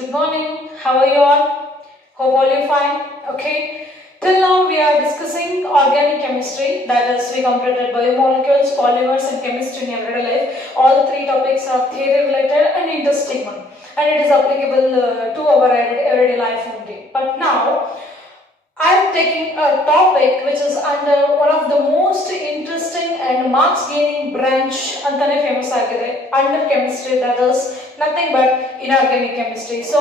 Good morning. How are you all? Hope all you fine. Okay. Till now we are discussing organic chemistry. That is, we completed biomolecules, polymers, and chemistry in everyday life. All three topics are theory related and interesting one, and it is applicable to our everyday life only. But now I am taking a topic which is under one of the most interesting and marks gaining branch antane famous agide under chemistry, that is nothing but inorganic chemistry. So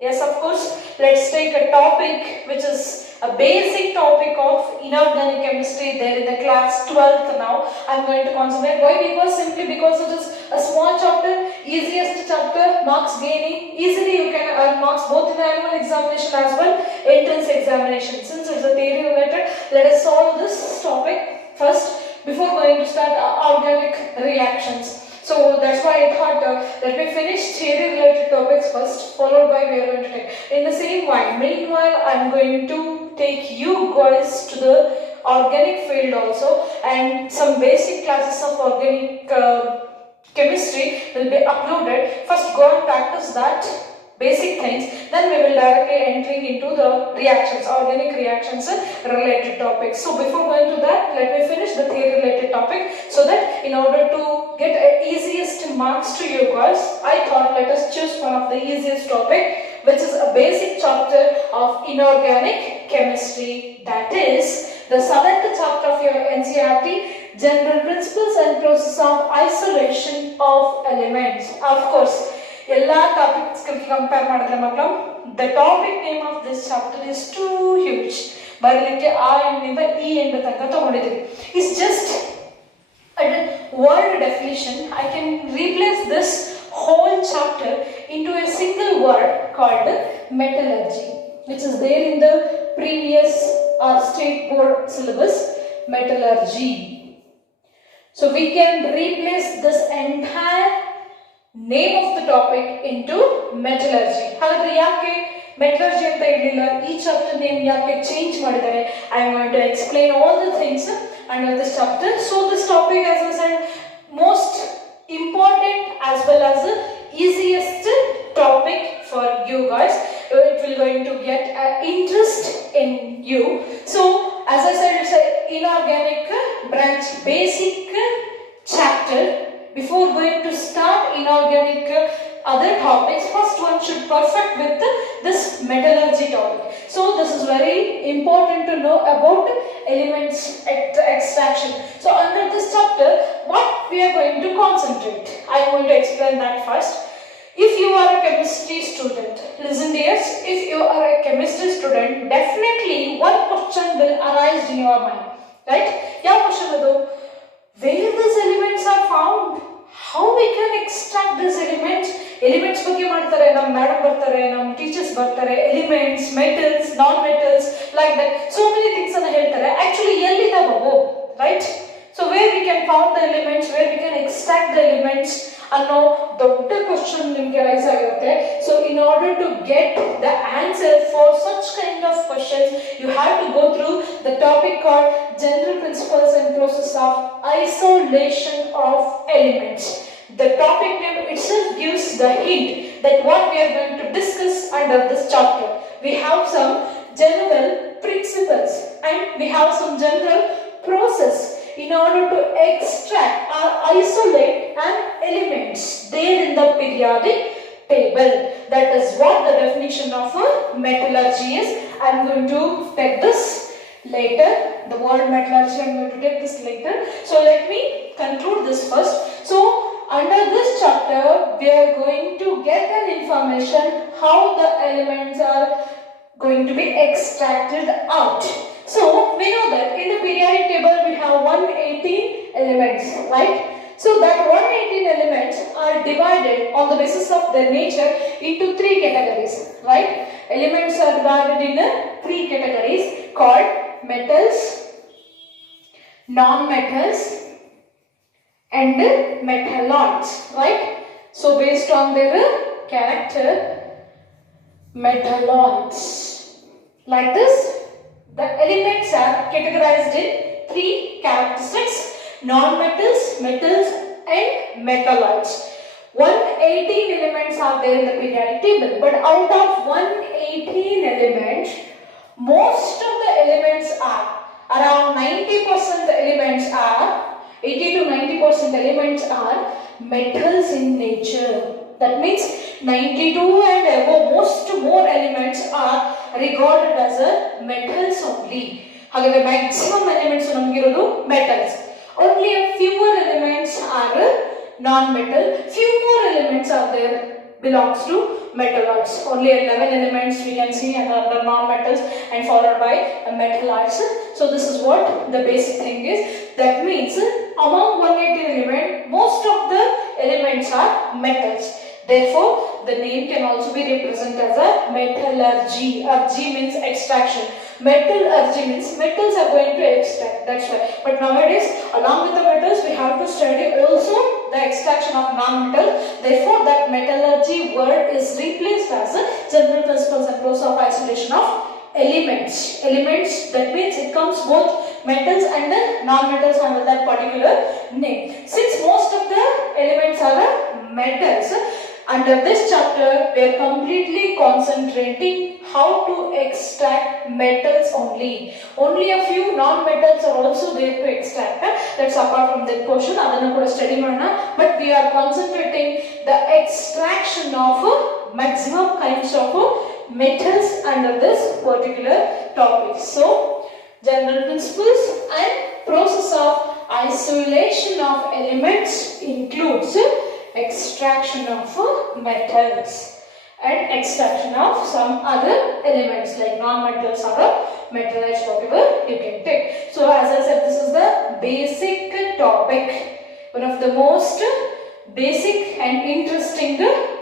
yes, of course, let's take a topic which is a basic topic of inorganic chemistry there in the class 12th. Now I am going to concentrate. Why? Because it is a small chapter, easiest chapter, marks gaining. Easily you can earn marks both in the annual examination as well entrance examination. Since it's a theory related, let us solve this topic first before going to start organic reactions. So that's why I thought let me finish theory related topics first, followed by we are going to take. In the same way, meanwhile I am going to take you guys to the organic field also, and some basic classes of organic chemistry will be uploaded. First go and practice that basic things, then we will directly entering into the reactions, organic reactions related topics. So before going to that, let me finish the theory related topic, so that in order to get easiest marks to you guys, I thought let us choose one of the easiest topic, which is a basic chapter of inorganic chemistry, that is the 7th chapter of your NCERT, General Principles and Process of Isolation of Elements. Of course, ಎಲ್ಲ topics compare ಮಾಡಿದ್ರೆ ಮಕ್ಕಳು, the topic name of this chapter is too huge. ಬರಲಿಕ್ಕೆ ಆ ಎಂಡಿಂದ ಈ ಎಂಡ್ ತನಕ ತಗೊಂಡಿದ್ದೀವಿ. It's just a word definition. I can replace this whole chapter into a single word called metallurgy, which is there in the previous state board syllabus, metallurgy. So we can replace this entire name of the topic into metallurgy. ಹಾಗಾದ್ರೆ ಯಾಕೆ metallurgy ಅಂತ ಇರಲಿಲ್ಲ, ಈ chapter name ಯಾಕೆ ಚೇಂಜ್ ಮಾಡಿದ್ದಾರೆ? I am going to explain all the things under this chapter. So this topic, as I said, most important as well as the easiest topic for you guys. It will going to get interest in you. So as I said, it's an inorganic branch basic chapter. Before going to start inorganic other topics, first one should perfect with this metallurgy topic. So this is very important to know about elements extraction. So under this chapter, what we are going to concentrate, I am going to explain that first. If you are a chemistry student, listen dears, if you are a chemistry student, definitely one question will arise in your mind, right? ಯಾವ question adu? Where these elements are found? How we can extract these elements? Elements ಬಗ್ಗೆ ಮಾಡ್ತಾರೆ, ನಮ್ಮ madam ಬರ್ತಾರೆ, ನಮ್ಮ teachers ಬರ್ತಾರೆ, elements, metals, non-metals, like that. So many things ಅನ್ನು ಹೇಳ್ತಾರೆ. Actually ಎಲ್ಲಿದಾವವು, right? So where we can found the elements, where we can extract the elements ಅನ್ನೋ ದೊಡ್ಡ ಕ್ವಶನ್ ನಿಮಗೆ ರೈಸ್ ಆಗಿರುತ್ತೆ. So in order to get the answer for such kind of questions, you have to go through the topic called General Principles and Process of Isolation of Elements. The topic name itself gives the hint that what we are going to discuss under this chapter. We have some general principles and we have some general process in order to extract or isolate an elements there in the periodic table. That is what the definition of a metallurgy is. I am going to take this later. The word metallurgy, I am going to take this later. So let me conclude this first. So under this chapter, we are going to get an information how the elements are going to be extracted out. So we know that in the periodic table we have 118 elements, right? So that 118 elements are divided on the basis of their nature into 3 categories, right? Elements are divided in 3 categories called metals, non-metals and metalloids, right? So based on their character, metalloids, like this, the elements are categorized in 3 characteristics: non-metals, metals and metalloids. 118 elements are there in the periodic table, but out of 118 elements, most of the elements are around 90% elements are 80 to 90% elements are metals in nature. That means 92 and above, most more elements are regarded as a metals only. However, maximum elements namagirodu metals. Only a fewer elements are non-metal. Few more elements are there belongs to metalloids. Only 11 elements we can see and other non-metals and followed by metalloids. So this is what the basic thing is. That means among 180 elements, most of the elements are metals. Therefore, the name can also be represented as a metallurgy. Urgy means extraction. Metallurgy means metals are going to extract. That's why. But nowadays, along with the metals, we have to study also the extraction of non-metals. Therefore, that metallurgy word is replaced as a general principles and process of isolation of elements. Elements, that means it comes both metals and the non-metals under that particular name. Since most of the elements are metals, under this chapter we are completely concentrating how to extract metals only. Only a few non-metals are also there to extract. That's apart from that portion. Adanna kuda study madana. But we are concentrating the extraction of maximum kinds of metals under this particular topic. So, general principles and process of isolation of elements includes extraction of metals and extraction of some other elements like non-metals or metallites, whatever you can take. So as I said, this is the basic topic, one of the most basic and interesting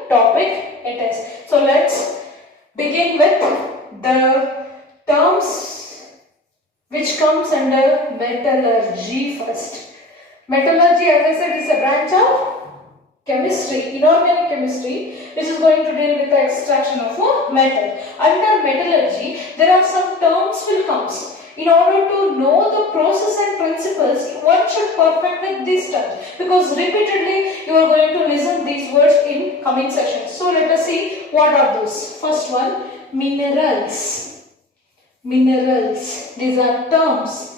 topic it is. So let's begin with the terms which comes under metallurgy first. Metallurgy, as I said, is a branch of chemistry, inorganic chemistry, which is going to deal with the extraction of metal. Under metallurgy, there are some terms will comes. In order to know the process and principles, one should perfect with these terms, because repeatedly you are going to listen these words in coming sessions. So let us see what are those. First one, minerals. Minerals, these are terms.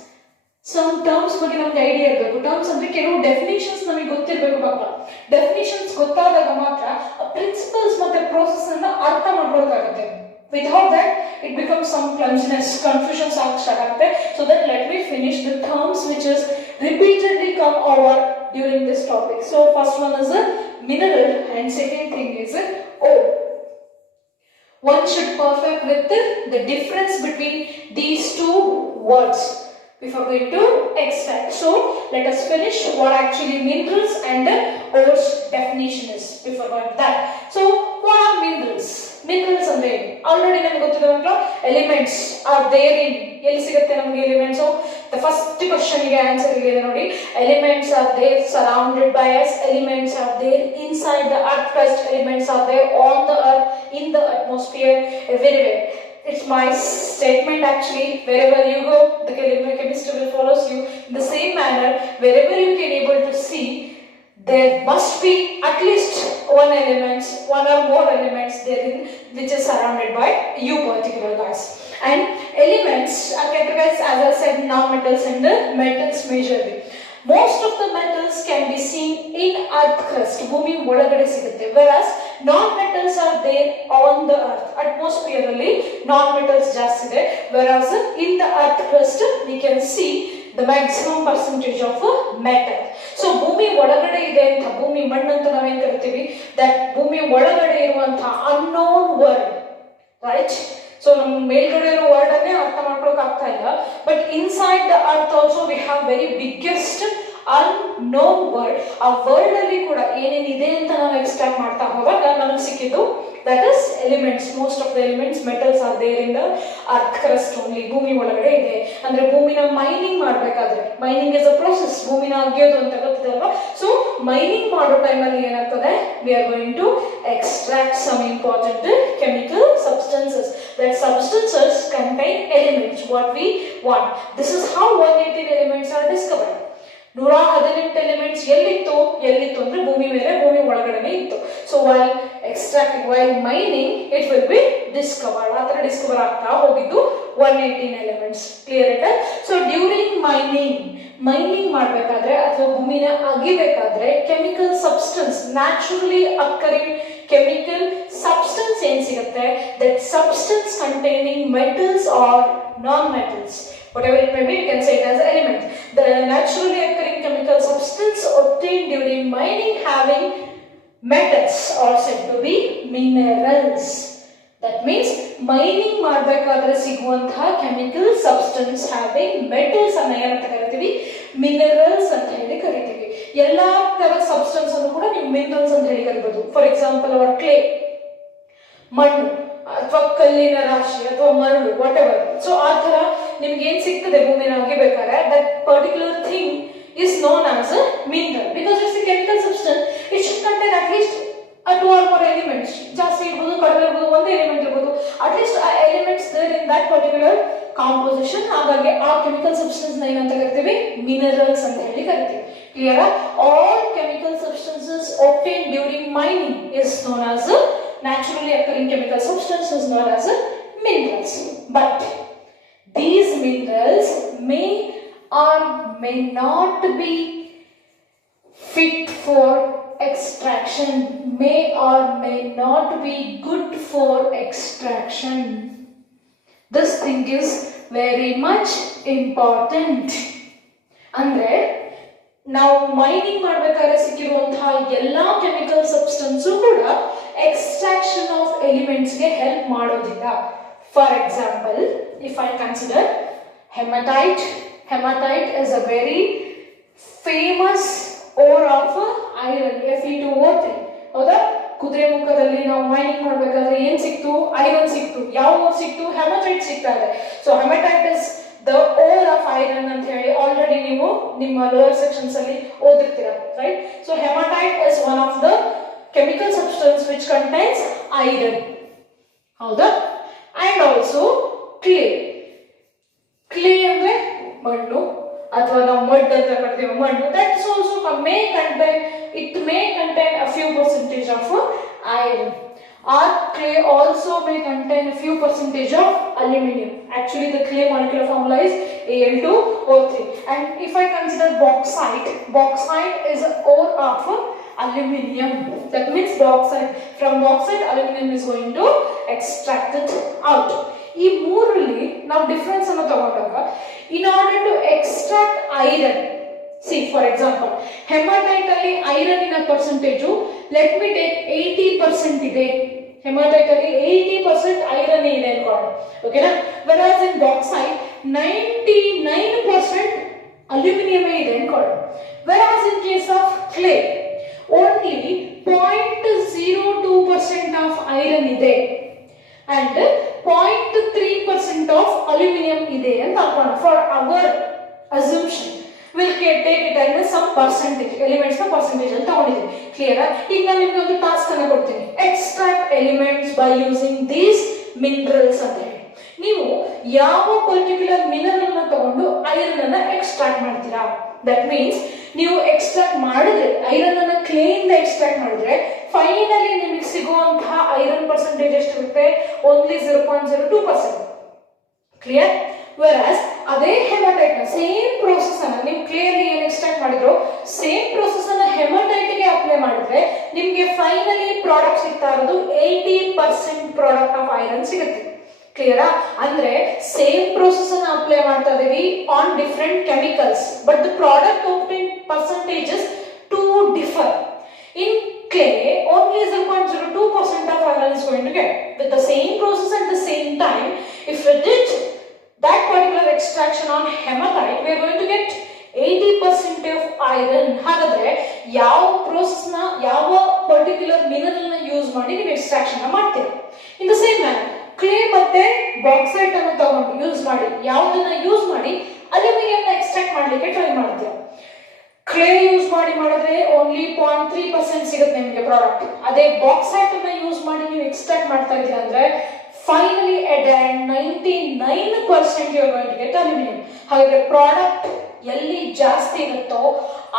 Some terms ಬಗ್ಗೆ ನಮಗೆ ಐಡಿಯಾ ಇರಬೇಕು. ಟರ್ಮ್ಸ್ ಅಂದ್ರೆ ಕೆಲವು ಡೆಫಿನಿಷನ್ಸ್ ನಮಗೆ ಗೊತ್ತಿರಬೇಕು ಪಾಪ. ಡೆಫಿನಿಷನ್ಸ್ ಗೊತ್ತಾದಾಗ ಮಾತ್ರ ಪ್ರಿನ್ಸಿಪಲ್ಸ್ ಮತ್ತೆ ಪ್ರೋಸೆಸ್ ಅನ್ನ ಅರ್ಥ ಮಾಡ್ಕೊಳ್ಳೋಕ್ಕಾಗುತ್ತೆ. Without that, it becomes some clumsiness, confusion start ಆಗುತ್ತೆ. So that let me finish the terms which is repeatedly come over during this topic. So first one is a mineral and second thing is a ore. One should perfect with the difference between these two words before going to extract. So let us finish what actually minerals and ores definition is before going to that. So what are minerals? Minerals andre already namage gottidavantla elements are there in elli sigutte namage elements. So the first question ige answer ide nodi, elements are there surrounded by us, elements are there inside the earth crust, elements are there on the earth, in the atmosphere, everywhere. It's my statement actually. Wherever you go, the chemistry will follow you in the same manner. Wherever you can able to see, there must be at least one or more elements therein which is surrounded by you particular guys. And elements are categorized, as I said, non-metals and metals majorly. Most of the metals can be seen in earth crust, ಭೂಮಿ ಒಳಗಡೆ ಸಿಗುತ್ತೆ, whereas non-metals are there on the earth. Atmosphere ಅಲ್ಲಿ non-metals ಜಾಸ್ತಿ ಇದೆ, whereas in the earth crust we can see the maximum percentage of metal. So ಭೂಮಿ ಒಳಗಡೆ ಇದೆ ಅಂತ, ಭೂಮಿ ಮಣ್ಣು ಅಂತ ನಾವೇನ್ ಕರಿತೀವಿ, that ಭೂಮಿ ಒಳಗಡೆ ಇರುವಂತಹ unknown world, right? So ನಮ್ಮ ಮೇಲ್ಗಡೆ ಇರೋ ವರ್ಡ್ ಅನ್ನೇ ಅರ್ಥ ಮಾಡ್ಕೊಳ್ಳೋಕೆ ಆಗ್ತಾ ಇಲ್ಲ, but inside the earth also we have very biggest unknown world. ಆ ವರ್ಲ್ಡ್ ಅಲ್ಲಿ ಕೂಡ ಏನೇನಿದೆ ಅಂತ ನಾವು ಎಕ್ಸ್ಟ್ರಾಕ್ಟ್ ಮಾಡ್ತಾ ಹೋದಾಗ ನಮಗೆ ಸಿಕ್ಕಿದ್ದು that is elements. Most of the elements, metals are there in the earth crust only. ಭೂಮಿ ಒಳಗಡೆ ಇದೆ. ಅಂದ್ರೆ ಭೂಮಿನ ಮೈನಿಂಗ್ ಮಾಡಬೇಕಾದ್ರೆ, ಮೈನಿಂಗ್ ಇಸ್ ಅ ಪ್ರೋಸೆಸ್, ಭೂಮಿನ ಅಗೆಯೋದು ಅಂತ ಗೊತ್ತಿದಲ್ವಾ. ಸೊ ಮೈನಿಂಗ್ ಮಾಡೋ ಟೈಮಲ್ಲಿ ಏನಾಗ್ತದೆ, we are going to extract some important chemical substances. That substances contain elements what we want. This is how 118 elements are discovered. 118 elements ಎಲ್ಲಿತ್ತು ಅಂದ್ರೆ ಭೂಮಿ ಮೇಲೆ, ಭೂಮಿ ಒಳಗಡೆನೆ ಇತ್ತು. So while extracting, while mining, it will be discovered. ಆ ತರ discover ಆಗ್ತಾ ಹೋಗಿದ್ದು 118 ಎಲಿಮೆಂಟ್ಸ್. ಕ್ಲಿಯರ್ ಆಯ್ತಾ? ಸೊ ಡ್ಯೂರಿಂಗ್ ಮೈನಿಂಗ್ ಮಾಡಬೇಕಾದ್ರೆ ಅಥವಾ ಭೂಮಿನ ಅಗಿಬೇಕಾದ್ರೆ chemical substance, naturally occurring chemical substance ಏನ್ ಸಿಗುತ್ತೆ, that substance containing metals or non metals, whatever it may be, you can say it as element. The naturally occurring chemical substance obtained during mining having metals are said to be minerals. That means mining ಮಾಡಬೇಕಾದ್ರೆ ಸಿಗುವಂತಹ chemical substance having metals ಅನ್ನ ಏನಂತ ಕರಿತೀವಿ, ಮಿನರಲ್ಸ್ ಅಂತ ಹೇಳಿ ಕರಿತೀವಿ. ಎಲ್ಲಾ ತರ ಸಬ್ಸ್ಟೆನ್ಸ್ ಅನ್ನು ಕೂಡ ನೀವು ಮಿನರಲ್ಸ್ ಅಂತ ಹೇಳಿ ಕರಿಬಹುದು. ಫಾರ್ ಎಕ್ಸಾಂಪಲ್ ಅವರ್ ಕ್ಲೇ, ಮಣ್ಣು ಅಥವಾ ಕಲ್ಲಿನ ರಾಶಿ ಅಥವಾ ಮರಳು, ವಾಟ್ ಎವರ್. ಸೊ ಆ ತರ ನಿಮ್ಗೆ ಏನ್ ಸಿಗ್ತದೆ ಭೂಮಿನ ಅಗಿಬೇಕಾದ್ರೆ, that particular thing is known as a mineral because it's a chemical substance. It should contain at least 2 or more elements. ಜಾಸ್ತಿ ಇರ್ಬೋದು, ಕಡಿಮೆ ಇರ್ಬೋದು, ಒಂದೇ ಎಲಿಮೆಂಟ್ ಇರ್ಬೋದು, ಅಟ್ಲೀಸ್ಟ್ ಆ elements there in that particular composition. ಹಾಗಾಗಿ ಆ ಕೆಮಿಕಲ್ ಸಬ್ಸ್ಟೆನ್ಸ್ ನ ಏನಂತ ಕರಿತೀವಿ, ಮಿನರಲ್ಸ್ ಅಂತ ಹೇಳಿ ಕರಿತೀವಿ. Clear? All chemical substances obtained during mining is known as a naturally occurring chemical substance is known as a minerals. But these minerals may or may not be fit for extraction, may or may not be good for extraction. This thing is very much important. ಅಂದ್ರೆ ನಾವು ಮೈನಿಂಗ್ ಮಾಡಬೇಕಾದ್ರೆ ಸಿಕ್ಕಿರುವಂತಹ ಎಲ್ಲಾ chemical substance ಕೂಡ extraction of elements ಗೆ ಹೆಲ್ಪ್ ಮಾಡೋದಿಲ್ಲ. For example, if I consider hematite is a very famous ore of iron, Fe2O3. ಹೌದಾ? ಕುದುರೆ ಮುಖದಲ್ಲಿ ನಾವು ಮೈನಿಂಗ್ ಮಾಡಬೇಕಾದ್ರೆ ಏನ್ ಸಿಕ್ತು, ಐರನ್ ಸಿಕ್ತು. ಯಾವ ಓರ್ ಸಿಕ್ತು? ಹೆಮಟೈಟ್ ಸಿಗ್ತಾ ಇದೆ. So haematite is the ore of iron ಅಂತ ಹೇಳಿ ಆಲ್ರೆಡಿ ನೀವು ನಿಮ್ಮ ಲೋಯರ್ ಸೆಕ್ಷನ್ಸ್ ಅಲ್ಲಿ ಓದಿರ್ತೀರಾ, right? So haematite is one of the chemical substance which contains iron. ಹೌದಾ? And also clay ಅಂದ್ರೆ ಮಣ್ಣು ಅಥವಾ ನಾವು ಮಡ್ ಅಂತ ಕರಿತೀವಿ, ಮಣ್ಣು. That is also may contain a few percentage of iron. Or clay also may contain a few percentage of aluminium. Actually the clay molecular formula is Al2O3. And if I consider bauxite is an ore of aluminium. That means from bauxite aluminium is going to extract it out. ಈ ಮೂರಲ್ಲಿ ನಾವು difference ಅನ್ನು ತಗೊಂಡಾಗ, in order to extract iron, see for example hematite ಅಲ್ಲಿ ಐರನ್ನಿನ percentage let me take 80% ಇದೆ. ಹೆಮಟೈಟ್ ಅಲ್ಲಿ 80% ಐರನ್ ಇದೆ ಅನ್ಕೊಳ್ಳೋಣ, ಓಕೆನಾ? ವೆರಾಸ್ ಇನ್ ಬಾಕ್ಸೈಟ್ 99% ಅಲ್ಯೂಮಿನಿಯಂ ಇದೆ ಅನ್ಕೊಳ್ಳೋಣ. Whereas in case of clay only 0.02% of iron ಇದೆ and 0.3% of aluminum ಇದೆ ಅಂತ ಅನ್ಕೊಳ್ಳೋಣ. For our assumption will take it as some percentage, elements ನ ಪರ್ಸೆಂಟೇಜ್ ಅಂತ ತಗೊಂಡಿದ್ದೀನಿ. ಕ್ಲಿಯರ್? ಈಗ ನಾನು ನಿಮಗೆ ಒಂದು ಟಾಸ್ಕ್ ಅನ್ನು ಕೊಡ್ತೀನಿ, extract elements by using these minerals ಅಂತ ಹೇಳಿ. ನೀವು ಯಾವ ಪರ್ಟಿಕ್ಯುಲರ್ ಮಿನರಲ್ ನ ತಗೊಂಡು ಐರನ್ ಅನ್ನ ಎಕ್ಸ್ಟ್ರಾಕ್ಟ್ ಮಾಡ್ತೀರಾ? ದಟ್ ಮೀನ್ಸ್ ನೀವು ಎಕ್ಸ್ಟ್ರಾಕ್ಟ್ ಮಾಡಿದ್ರೆ, ಐರನ್ ಅನ್ನ ಕ್ಲೇ ಇಂದ ಎಕ್ಸ್ಟ್ರಾಕ್ಟ್ ಮಾಡಿದ್ರೆ ಫೈನಲಿ ನಿಮಗೆ ಸಿಗುವಂತಹ ಐರನ್ ಪರ್ಸೆಂಟೇಜ್ ಎಷ್ಟಿರುತ್ತೆ? ಓನ್ಲಿ 0.02%. ಕ್ಲಿಯರ್? ವೆರಾಸ್ ಅದೇ ಹೆಮಟೈಟ್ ನ ಸೇಮ್ ಪ್ರೋಸೆಸ್ ಅನ್ನ ನೀವು ಕ್ಲೇ ಅಲ್ಲಿ ಏನ್ ಎಕ್ಸ್ಟ್ರಾಕ್ಟ್ ಮಾಡಿದ್ರು, ಸೇಮ್ ಪ್ರೋಸೆಸ್ ಅನ್ನ ಹೆಮಟೈಟ್ ಗೆ ಅಪ್ಲೈ ಮಾಡಿದ್ರೆ ನಿಮ್ಗೆ ಫೈನಲಿ ಪ್ರಾಡಕ್ಟ್ ಸಿಗ್ತಾ ಇರೋದು 80% ಪ್ರಾಡಕ್ಟ್ ಆಫ್ ಐರನ್ ಸಿಗುತ್ತೆ. ಕ್ಲಿಯರಾ? ಅಂದ್ರೆ ಸೇಮ್ ಪ್ರೋಸೆಸ್ ಅನ್ನು ಅಪ್ಲೈ ಮಾಡ್ತಾ ಇದೀವಿ on different chemicals, but the product obtained percentages to differ. In clay, only 0.02% of iron is going to get. With the same process at the same time, if we did that particular extraction on hematite, we are going to get 80% of iron. ಹಾಗಾದ್ರೆ ಯಾವ ಪ್ರೋಸೆಸ್ ನ, ಯಾವ particular mineral ನ ಯೂಸ್ ಮಾಡಿ ನೀವು ಎಕ್ಸ್ಟ್ರಾಕ್ಷನ್ ಮಾಡ್ತೀರಾ? In the same manner clay ಮತ್ತೆ ಬಾಕ್ಸೈಟ್ ಅನ್ನು ತಗೊಂಡು ಯೂಸ್ ಮಾಡಿ, ಯಾವುದನ್ನ ಯೂಸ್ ಮಾಡಿ ಅಲ್ಯೂಮಿನಿಯಂ ನ ಎಕ್ಸ್ಟ್ರಾಕ್ಟ್ ಮಾಡ್ಲಿಕ್ಕೆ ಟ್ರೈ ಮಾಡ್ತೀರಾ? ಕ್ಲೇ ಯೂಸ್ ಮಾಡಿ ಮಾಡಿದ್ರೆ ಓನ್ಲಿ 0.3% ಸಿಗುತ್ತೆ ನಿಮಗೆ ಪ್ರಾಡಕ್ಟ್. ಅದೇ ಬಾಕ್ಸೈಟ್ ಅನ್ನ ಯೂಸ್ ಮಾಡಿ ನೀವು ಎಕ್ಸ್ಟ್ರಾಕ್ಟ್ ಮಾಡ್ತಾ ಇದ್ದೀರಾ ಅಂದ್ರೆ finally at 99% you are going to get aluminum. ಹಾಗಾದ್ರೆ ಪ್ರಾಡಕ್ಟ್ ಎಲ್ಲಿ ಜಾಸ್ತಿ ಇರುತ್ತೋ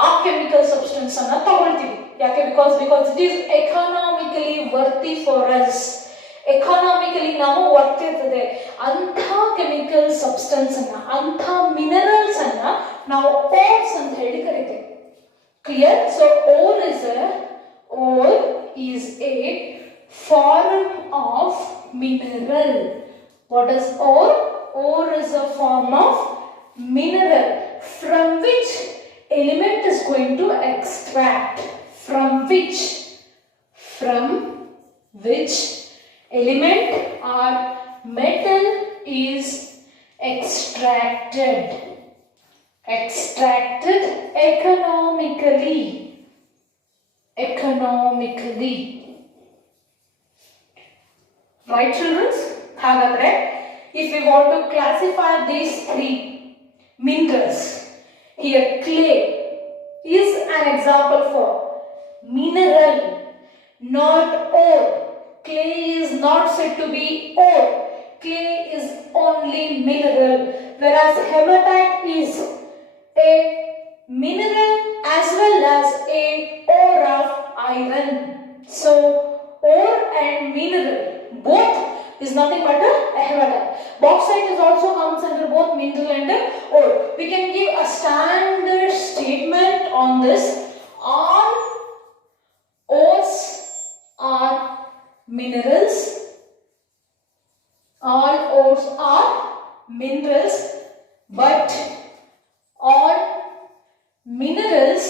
ಆ ಕೆಮಿಕಲ್ ಸಬ್ಸ್ಟೆನ್ಸ್ ಅನ್ನ ತಗೊಳ್ತೀವಿ. ಯಾಕೆ? Because it is economically worthy for us. Economically ನಾವು ವರ್ತ್ ಇರ್ತದೆ ಅಂಥ ಕೆಮಿಕಲ್ ಸಬ್ಸ್ಟೆನ್ಸ್ ಅನ್ನ, ಅಂಥ ಮಿನರಲ್ಸ್ ಅನ್ನ ನಾವು ಓರ್ಸ್ ಅಂತ ಹೇಳಿ ಕರಿತೇವೆ. Clear? So ore is a form of mineral. What is ore? Ore is a form of mineral from which element is going to extract. From which element or metal is extracted economically. Right, children? Hagadre, if we want to classify these three minerals, here clay is an example for mineral, not ore. Clay is not said to be ore. Clay is only mineral, whereas hematite is a mineral as well as a ore of iron. So ore and mineral both is nothing but a hematite. Bauxite is also comes under both mineral and ore. We can give a standard statement on this. All ores are minerals. All ores are minerals, but all minerals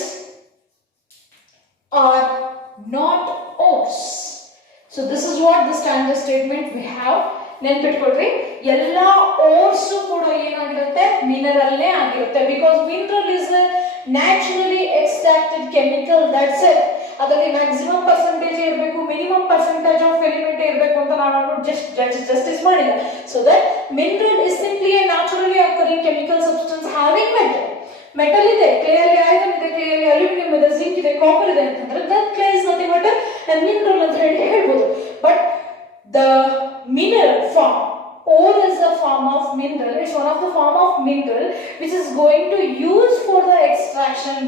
are not ores. So this is what the standard statement we have. ನೆನ್ಪಿಟ್ಕೊಳ್ರಿ, ಎಲ್ಲ ಓರ್ಸ್ ಕೂಡ ಏನಾಗಿರುತ್ತೆ? ಮಿನರಲ್ಲೇ ಆಗಿರುತ್ತೆ. Because mineral is naturally extracted chemical. That's it. ಅದರಲ್ಲಿ maximum percentage ಇರಬೇಕು, minimum percentage of element ಇರಬೇಕು ಅಂತ ನಾನು ಜಸ್ಟಿಸ್ ಮಾಡಿಲ್ಲ. So that mineral is simply A naturally occurring chemical substance having metal. Metal ಇದೆ, ಕ್ಲೇ ಅಲ್ಲಿ ಐರನ್ ಇದೆ, ಕ್ಲೇ ಅಲ್ಲಿ ಅಲ್ಯೂಮಿನಿಯಂ ಇದೆ, ಜಿಂಕ್ ಇದೆ, ಕಾಪರ್ ಇದೆ ಅಂತಂದ್ರೆ that clay is nothing but mineral ಅಂತ ಹೇಳ್ಬೋದು. But the mineral form, ore is a form of mineral. It's one of the form of mineral which is going to use for the extraction.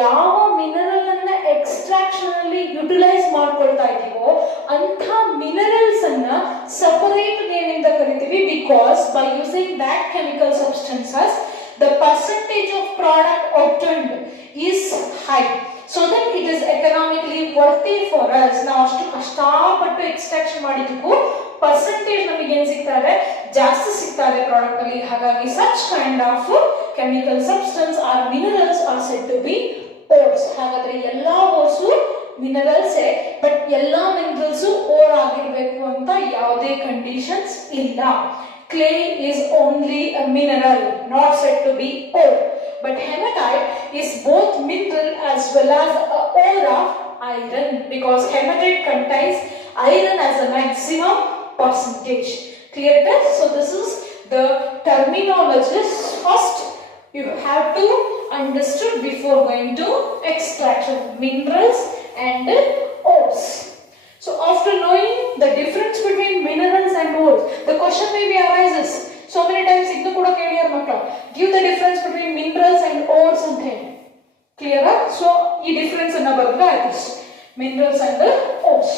ಯಾವ ಮಿನರಲ್ ಅನ್ನ ಎಕ್ಸ್ಟ್ರಾಕ್ಷನ್ ಅಲ್ಲಿ ಯುಟಿಲೈಸ್ ಮಾಡ್ಕೊಳ್ತಾ ಇದೀವೋ ಅಂತ ಮಿನರಲ್ಸ್ ಅನ್ನ ಸಪರೇಟ್ ನೇಮಿಂದ ಕರಿತೀವಿ. Because by using that chemical substances the percentage of product obtained is high, so that it is economically worthy for us. ನಾವು ಅಷ್ಟು ಕಷ್ಟಪಟ್ಟು ಎಕ್ಸ್ಟ್ರಾಕ್ಷನ್ ಮಾಡಿದ್ದಕ್ಕೂ ಪರ್ಸೆಂಟೇಜ್ ನಮಗೆ ಏನು ಸಿಗ್ತಾರೆ? ಜಾಸ್ತಿ ಸಿಗ್ತಾರೆ ಪ್ರಾಡಕ್ಟ್ ಅಲ್ಲಿ. ಹಾಗಾಗಿ such kind of chemical substance or minerals are said to be ores. ಹಾಗಾದ್ರೆ ಎಲ್ಲಾ ಓರ್ಸು ಮಿನರಲ್ಸೇ, ಬಟ್ ಎಲ್ಲಾ ಮಿನರಲ್ಸು ಓರ್ ಆಗಿರ್ಬೇಕು ಅಂತ ಯಾವುದೇ ಕಂಡೀಷನ್ಸ್ ಇಲ್ಲ. Clay is only a mineral, not said to be ore. But hematite is both mineral as well as a ore of iron, because hematite contains iron as a maximum percentage. Clear that? So this is the terminology. First, you have to understand before going to extraction, minerals and ores. So after knowing the difference between minerals and ores, the question maybe arises. So many times iddu kuda keliyar makka, give the difference between minerals and ores anta ಹೇಳಿ. Clear? So ee difference anna barga is minerals and ores.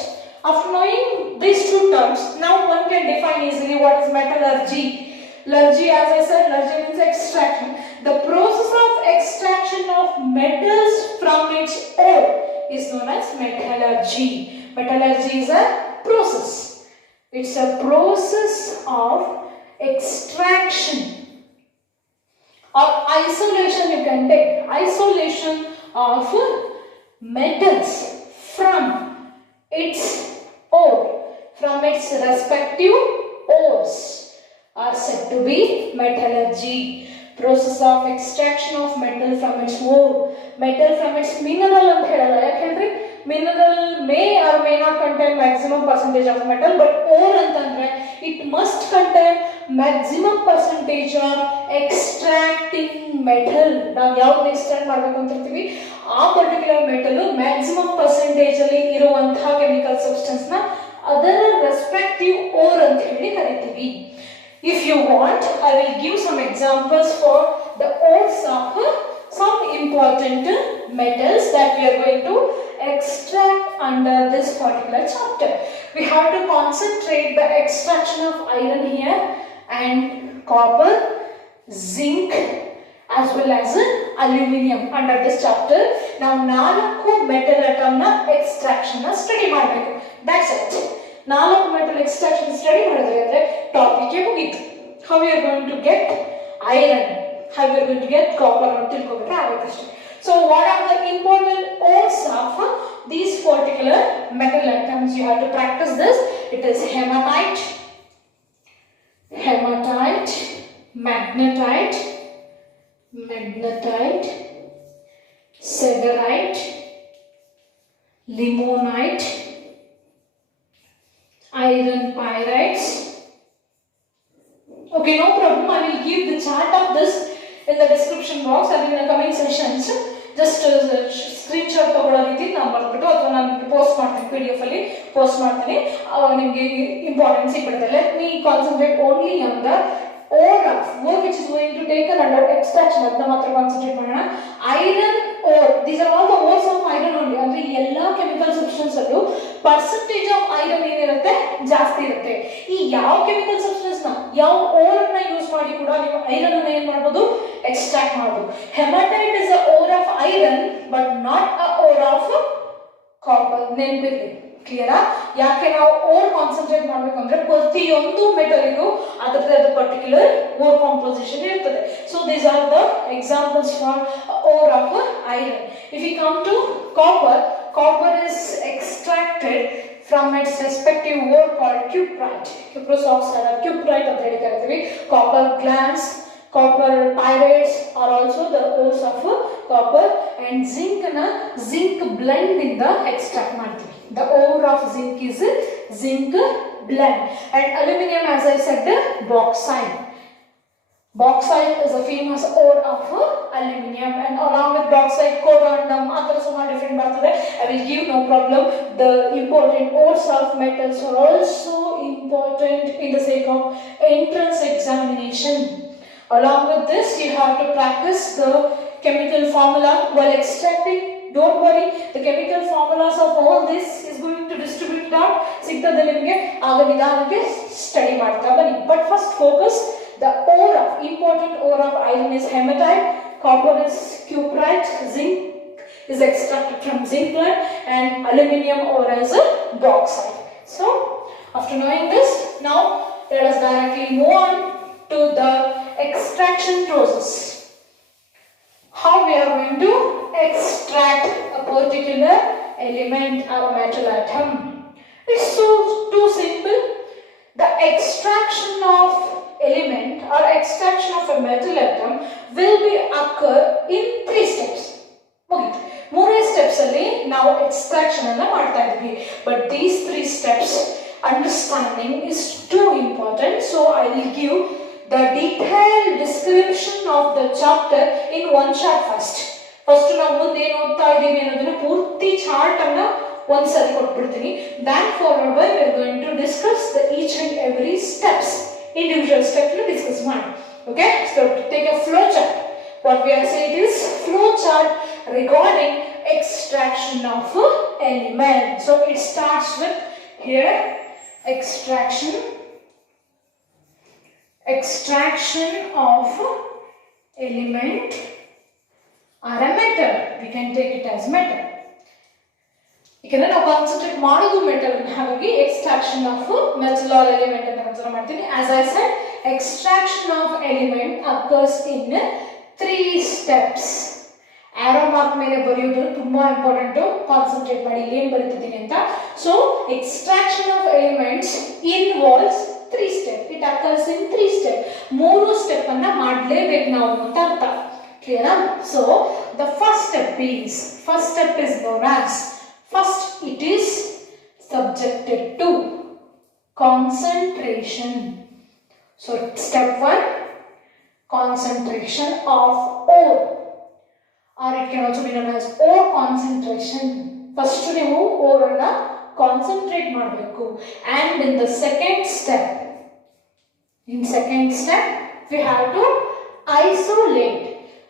After knowing these two terms, now one can define easily what is metallurgy. Metallurgy, as I said, metallurgy means extraction. The process of extraction of metals from its ore is known as metallurgy. Metallurgy is a process. It's a process of extraction or isolation. You can take isolation of metals from its ore, from its respective ores are said to be metallurgy. Process of extraction of metal from its ore. Metal from its mineral ಅಂತ ಹೇಳಲ್ಲ. ಯಾಕೆ ಹೇಳ್ರಿ? mineral may or may not contain maximum percentage of metal, but ore ಅಂತಂದ್ರೆ it must contain maximum percentage of extracting metal. ನಾವು ಯಾವ್ದು ಎಕ್ಸ್ಟ್ರಾಕ್ಟ್ ಮಾಡಬೇಕು ಅಂತ ಹೇಳ್ತೀವಿ ಆ ಪರ್ಟಿಕ್ಯುಲರ್ ಮೆಟಲ್ ಮ್ಯಾಕ್ಸಿಮಮ್ ಪರ್ಸೆಂಟೇಜ್ ಅಲ್ಲಿ ಇರುವಂತಹ ಕೆಮಿಕಲ್ ಸಬ್ಸ್ಟೆನ್ಸ್ ನ ಅದರ ರೆಸ್ಪೆಕ್ಟಿವ್ ಓರ್ ಅಂತ ಹೇಳಿ ಕರಿತೀವಿ. If you want, I will give some examples for the ores of some important metals that we are going to extract under this particular chapter. We have to concentrate the extraction of iron here and copper, zinc as well as aluminium under this chapter. Now ನಾಲ್ಕು metal atom na extraction na study ಮಾಡಬೇಕು. That's it. ನಾಲ್ಕು metal extraction study ಮಾಡಿದ್ರೆ ಅಂದ್ರೆ topic ಗೆ ಮುಗೀತು. How we are going to get iron, how we are going to get copper ಅಂತ ತಿಳ್ಕೊಬಿಟ್ರೆ ಆಗುತ್ತಷ್ಟೇ. So what are the important ores of these particular metal atoms? You have to practice this. It is hematite, magnetite, siderite, limonite, iron pyrites. Okay, no problem. I will give the chart of this in the description box and in the coming sessions. Just screenshot ತಗೊಳ್ಳೋ ರೀತಿ ನಾನು ಬರ್ಬಿಟ್ಟು ಅಥವಾ ನಾನು ಪೋಸ್ಟ್ ಮಾಡ್ತೀನಿ PDF ಅಲ್ಲಿ ಪೋಸ್ಟ್ ಮಾಡ್ತೀನಿ ನಿಮಗೆ ಇಂಪಾರ್ಟೆನ್ಸ್ ಸಿಗ್ಬಿಡುತ್ತೆ. Let me concentrate only on the ore of work which is going to taken under extraction ಅದನ್ನ ಮಾತ್ರ ಕಾನ್ಸಂಟ್ರೇಟ್ ಮಾಡೋಣ. Iron ore, these are all the ores of iron only. ಅಂದ್ರೆ ಎಲ್ಲಾ ಕೆಮಿಕಲ್ ಸಬ್ಸ್ಟೆನ್ಸ್ ಅಲ್ಲೂ ಪರ್ಸೆಂಟೇಜ್ ಆಫ್ ಐರನ್ ಏನಿರುತ್ತೆ ಜಾಸ್ತಿ ಇರುತ್ತೆ. ಈ ಯಾವ ಕೆಮಿಕಲ್ ಸಬ್ಸ್ಟೆನ್ಸ್ ನ ಯಾವ ಓರ್ ಅನ್ನ ಯೂಸ್ ಮಾಡಿ ಕೂಡ ನೀವು ಐರನ್ ಅನ್ನು ಏನು ಮಾಡಬಹುದು ಎಕ್ಸ್ಟ್ರಾಕ್ಟ್ ಮಾಡಬಹುದು. Hematite is a ore of iron but not a ore of copper. ನೆನಪಿರಲಿ, ಕ್ಲಿಯರಾ? ಯಾಕೆ ನಾವು ಓರ್ ಕಾನ್ಸಂಟ್ರೇಟ್ ಮಾಡಬೇಕು ಅಂದ್ರೆ ಪ್ರತಿಯೊಂದು ಮೆಟಲ್ಗೂ ಅದರದೇ ಆದ ಪರ್ಟಿಕ್ಯುಲರ್ ಓರ್ ಕಾಂಪೋಸಿಷನ್ ಇರ್ತದೆ. So these are the examples for ore of iron. If you come to copper, copper is extracted from its respective ore called cuprite. Cuprous oxide or cuprite ಅಂತ ಹೇಳಿ ಕರೀತೀವಿ. Copper glands, copper pyrites are also the ores of copper. And zinc na zinc blend ಇಂದ extract ಮಾಡ್ತೀವಿ. The ore of zinc is zinc blend. And aluminium, as I said, bauxite. Bauxite is a famous ore of aluminium, and along with bauxite, corundum, other some different bರ್ತದೆ. I will give, no problem. The important ores of metals are also important in the sake of entrance examination. Along with this, you have to practice the chemical formula while extracting. Don't worry, the chemical formulas of all this is going to distribute out. ಸಿಗ್ತದೆ ನಿಮಗೆ, ಆಗ ನಿಧಾನಕ್ಕೆ ಸ್ಟಡಿ ಮಾಡ್ತಾ ಬನ್ನಿ. But first focus. The ore of important ore of iron is hematite, copper is cuprite, zinc is extracted from zinc plant, and aluminium ore is bauxite. So, after knowing this, now let us directly move on to the extraction process. How we are going to extract a particular element or metal atom? It's so too simple. The extraction of element or extraction of a metal atom will be occur in 3 steps. ಮುಗಿತು. 3 steps ಅಲ್ಲಿ ನಾವು extraction ಅನ್ನ ಮಾಡ್ತಾ ಇದ್ವಿ. But these 3 steps understanding is too important. So I will give the detailed description of the chapter in one shot first. First ನಾವು ಮುಂದೆ ಏನು ಓದ್ತಾ ಇದ್ದೀವಿ ಅನ್ನೋದನ್ನ ಪೂರ್ತಿ ಚಾರ್ಟ್ ಅನ್ನ ಒಂದ್ಸರಿ ಕೊಟ್ಬಿಡ್ತೀನಿ. Then followed by we are going to discuss the each and every steps. Individual steps we discuss ಮಾಡಿ. Okay, so to take a flow chart, what we are saying is flow chart regarding extraction of element. So it starts with here extraction of element or a metal. We can take it as metal. ಯಾಕಂದ್ರೆ ನಾವು ಕಾನ್ಸಂಟ್ರೇಟ್ ಮಾಡೋದು metal, ಹಾಗಾಗಿ extraction of metal or element ಅಂತ consider ಮಾಡ್ತೀನಿ. As I said, extraction of element occurs in 3 steps. Arrow mark ಮೇಲೆ ಬರೆಯೋದು ತುಂಬಾ important. Concentrate ಮಾಡಿ ಇಲ್ಲಿ ಏನು ಬರೀತಿದ್ದೀನಿ ಅಂತ. So extraction of elements involves 3 steps. It occurs in 3 steps. 3 ಸ್ಟೆಪ್ ಅನ್ನ ಮಾಡಲೇಬೇಕು ನಾವು ಅಂತ ಅರ್ಥ. Clear? So the first step is known as, first it is subjected to concentration. So step 1, concentration of ore, or it can also be known as ore concentration. First ನೀವು ore ಅನ್ನ ಕಾನ್ಸಂಟ್ರೇಟ್ ಮಾಡಬೇಕು. And in the second step we have to isolate.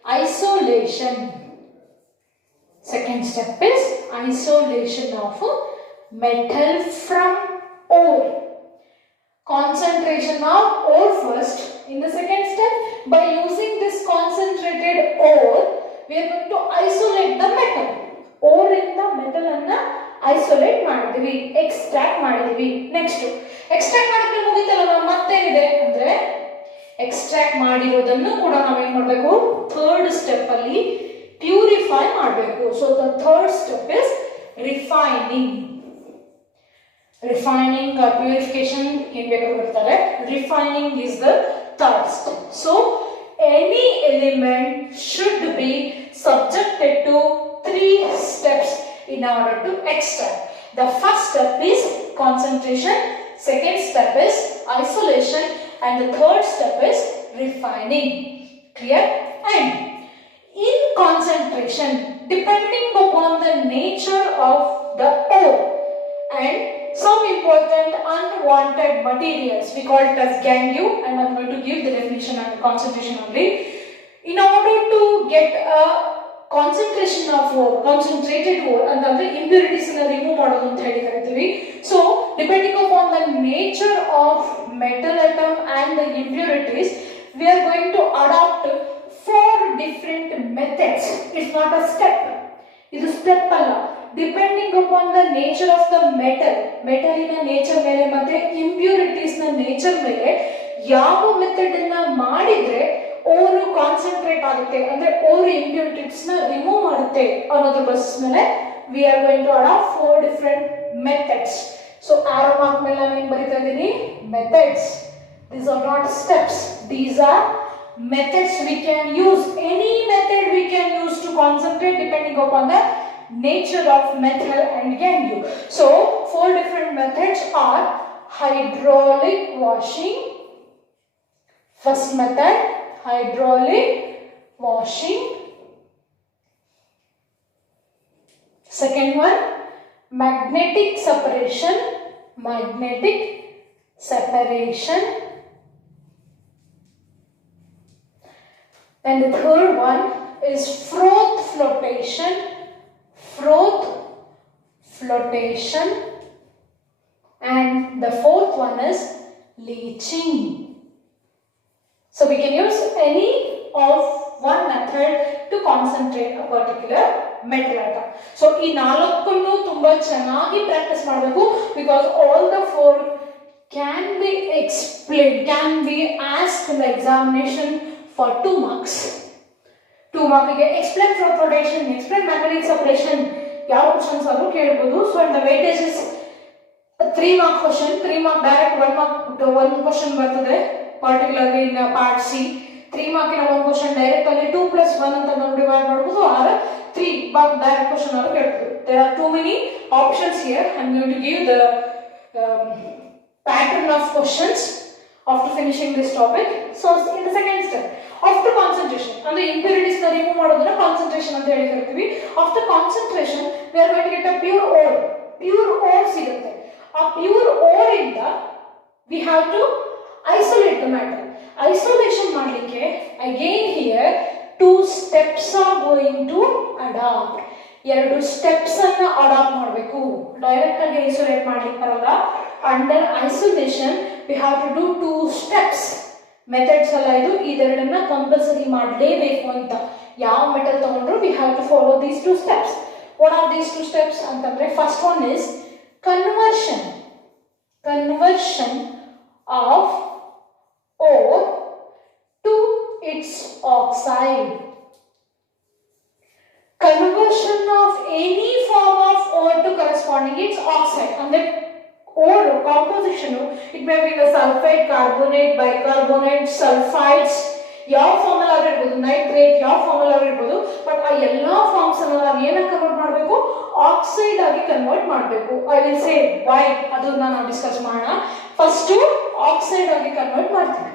isolation. Second step is isolation of metal from ore. Concentration of ore first. In the second step, by using this concentrated ore, we are going to isolate the metal. Ore in the metal anna isolate ಮಾಡಿದ್ವಿ, extract ಮಾಡಿದ್ವಿ. Next, extract ಮಾಡಿದ್ಮೇಲೆ ಮುಗಿತಲ್ಲ, ಮತ್ತೇನಿದೆ ಅಂದ್ರೆ ಎಕ್ಸ್ಟ್ರಾಕ್ಟ್ ಮಾಡಿರೋದನ್ನು ಕೂಡ ನಾವೇನ್ ಮಾಡಬೇಕು, ಥರ್ಡ್ ಸ್ಟೆಪ್ ಅಲ್ಲಿ ಪ್ಯೂರಿಫೈ ಮಾಡಬೇಕು. So the third step is refining. Refining purification ಏನ್ ಬೇಕಾದ್ರೂ ಬರ್ತಾರೆ. Refining is the third step. So any element should be subjected to 3 steps in order to extract. The first step is concentration, second step is isolation, and the third step is refining. Clear? And in concentration, depending upon the nature of the ore and some important unwanted materials, we call it as gangue, and I'm going to give the definition and concentration only. In order to get a concentration of ore, concentrated ore, ಅಂತಂದ್ರೆ impurities ಅನ್ನು remove ಮಾಡೋದು ಅಂತ ಹೇಳಿ ಕರಿತೀವಿ. So depending upon the nature of metal atom and the impurities, we are going to adopt 4 different methods. It's not a step. ಇದು step ಅಲ್ಲ. Depending upon the nature of the ಮೆಟಲಿನ nature ಮೇಲೆ ಮತ್ತೆ ಇಂಪ್ಯೂರಿಟೀಸ್ ನ ನೇಚರ್ ಮೇಲೆ ಯಾವ ಮೆಥಡ್ ಅನ್ನ ಮಾಡಿದ್ರೆ ಓರು ಕಾನ್ಸಂಟ್ರೇಟ್ ಆಗುತ್ತೆ, ಅಂದ್ರೆ ಓರು ಇಂಪ್ಯೂರಿಟೀಸ್ ನ ರಿಮೂವ್ ಮಾಡುತ್ತೆ ಅನ್ನೋದ್ರ ಬೇಸಿಸ್ ಮೇಲೆ we are going to adapt 4 different methods. So arrow mark ಮೇಲೆ ನಾನು ಏನು ಬರೀತಾ ಇದ್ದೀನಿ, methods. These are not steps. These are methods we can use. Any method we can use to concentrate depending upon the nature of metal and gangue. So 4 different methods are hydraulic washing. First method, hydraulic washing. Second one, magnetic separation. Magnetic separation. And the third one is froth flotation. Froth flotation. And the fourth one is leaching. So we can use any of one method to concentrate a particular metal atom. So ಈ ನಾಲ್ಕನ್ನು ತುಂಬಾ ಚೆನ್ನಾಗಿ ಪ್ರಾಕ್ಟೀಸ್ ಮಾಡಬೇಕು, because all the 4 can be explained, can be asked in the examination for 2 marks. 2 mark ಗೆ explain froth flotation, explain magnetic separation, ಯಾವ ಕ್ವಶನ್ಸ್ ಆದ್ರೂ ಕೇಳಬಹುದು. So and the weightage is 3 mark question. 3 mark direct, 1 mark 1 question ಬರ್ತದೆ particularly in part C. 3 mark ನ 1 question direct ಅಲ್ಲಿ 2 + 1 ಅಂತ ನಾವು ಡಿವೈಡ್ ಮಾಡಬಹುದು, or 3 mark direct question ಆದ್ರೂ ಕೇಳಬಹುದು. There are too many options here. I'm going to give the pattern of questions after finishing this topic. So in the second step, after concentration, and the impurities na remove ಮಾಡೋದನ್ನ concentration ಅಂತ ಹೇಳಿ ಕರಿತೀವಿ. After concentration, we are going to get a pure ore. Pure ore ಸಿಗುತ್ತೆ. ಆ pure ore ಇಂದ we have to isolate the matter. Isolation ಮಾಡಲಿಕ್ಕೆ again here 2 steps are going to adopt. 2 steps ಅನ್ನ ಅಡಾಪ್ಟ್ ಮಾಡಬೇಕು. ಡೈರೆಕ್ಟ್ ಆಗಿ ಐಸೋಲೇಟ್ ಮಾಡಲಿಕ್ಕೆ ಬರಲ್ಲ. Under isolation we have to do 2 steps. Methods ಎಲ್ಲ ಇದು, ಇದೆರಡನ್ನ ಕಂಪಲ್ಸರಿ ಮಾಡಲೇಬೇಕು ಅಂತ. ಯಾವ ಮೆಥಡ್ ತಗೊಂಡ್ರು we have to follow these 2 steps. What are these 2 steps ಅಂತಂದ್ರೆ, first one is conversion. Conversion of ore to its oxide. Conversion of any form of ore to corresponding its oxide. ಅಂದ್ರೆ ore composition, it may be the sulfate, carbonate, bicarbonate, sulfides, ಯಾವ ಫಾರ್ಮಲ್ ಆದ್ರೂ ಇರ್ಬೋದು, ನೈಟ್ರೇಟ್ ಯಾವ ಫಾರ್ಮಲ್ ಆದ್ರೂ ಇರ್ಬೋದು. ಬಟ್ ಆ ಎಲ್ಲಾ ಫಾರ್ಮ್ಸ್ ಅನ್ನ ನಾವು ಏನಕ್ಕೆ ಕನ್ವರ್ಟ್ ಮಾಡಬೇಕು, ಆಕ್ಸೈಡ್ ಆಗಿ ಕನ್ವರ್ಟ್ ಮಾಡಬೇಕು. ಐ ವಿಲ್ ಸೇ ವೈ, ಅದನ್ನ ನಾವು ಡಿಸ್ಕಸ್ ಮಾಡೋಣ. ಫಸ್ಟ್ ಆಕ್ಸೈಡ್ ಆಗಿ ಕನ್ವರ್ಟ್ ಮಾಡ್ತೀವಿ.